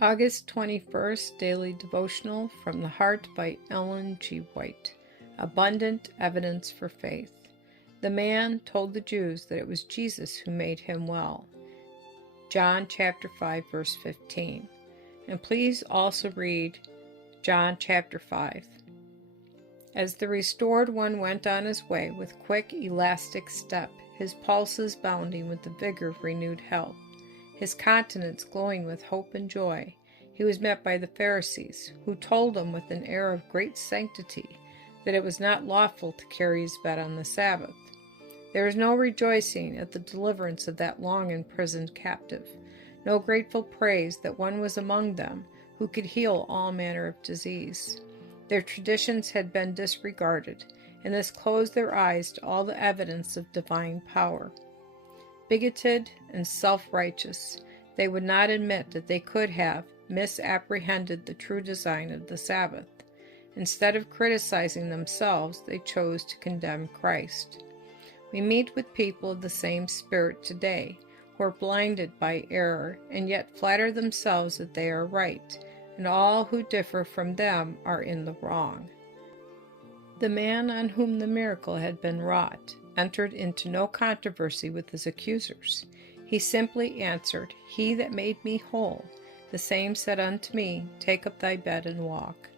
August 21st, Daily Devotional from the Heart by Ellen G. White. Abundant Evidence for Faith. The man told the Jews that it was Jesus who made him well. John chapter 5, verse 15. And please also read John chapter 5. As the restored one went on his way with quick, elastic step, his pulses bounding with the vigor of renewed health, his countenance glowing with hope and joy, he was met by the Pharisees, who told him with an air of great sanctity that it was not lawful to carry his bed on the Sabbath. There was no rejoicing at the deliverance of that long imprisoned captive, no grateful praise that one was among them who could heal all manner of disease. Their traditions had been disregarded, and this closed their eyes to all the evidence of divine power. Bigoted and self-righteous, they would not admit that they could have misapprehended the true design of the Sabbath. Instead of criticizing themselves, they chose to condemn Christ. We meet with people of the same spirit today, who are blinded by error and yet flatter themselves that they are right, and all who differ from them are in the wrong. The man on whom the miracle had been wrought entered into no controversy with his accusers. He simply answered, "He that made me whole, the same said unto me, Take up thy bed and walk."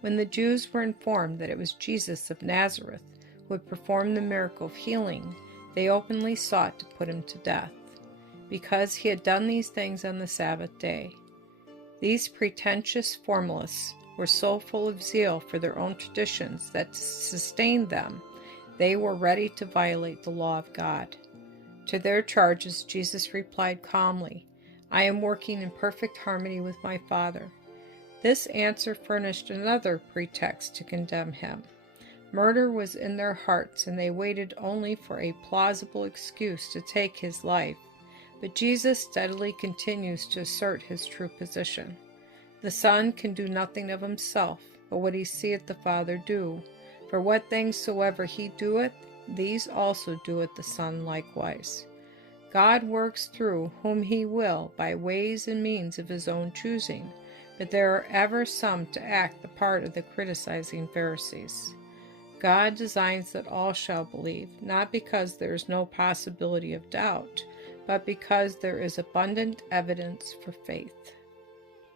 When the Jews were informed that it was Jesus of Nazareth who had performed the miracle of healing, they openly sought to put him to death, because he had done these things on the Sabbath day. These pretentious formalists were so full of zeal for their own traditions that to sustain them, they were ready to violate the law of God. To their charges, Jesus replied calmly, "I am working in perfect harmony with my Father." This answer furnished another pretext to condemn him. Murder was in their hearts, and they waited only for a plausible excuse to take his life. But Jesus steadily continues to assert his true position. The Son can do nothing of himself, but what he seeth the Father do. For what things soever he doeth, these also doeth the Son likewise. God works through whom he will by ways and means of his own choosing, but there are ever some to act the part of the criticizing Pharisees. God designs that all shall believe, not because there is no possibility of doubt, but because there is abundant evidence for faith.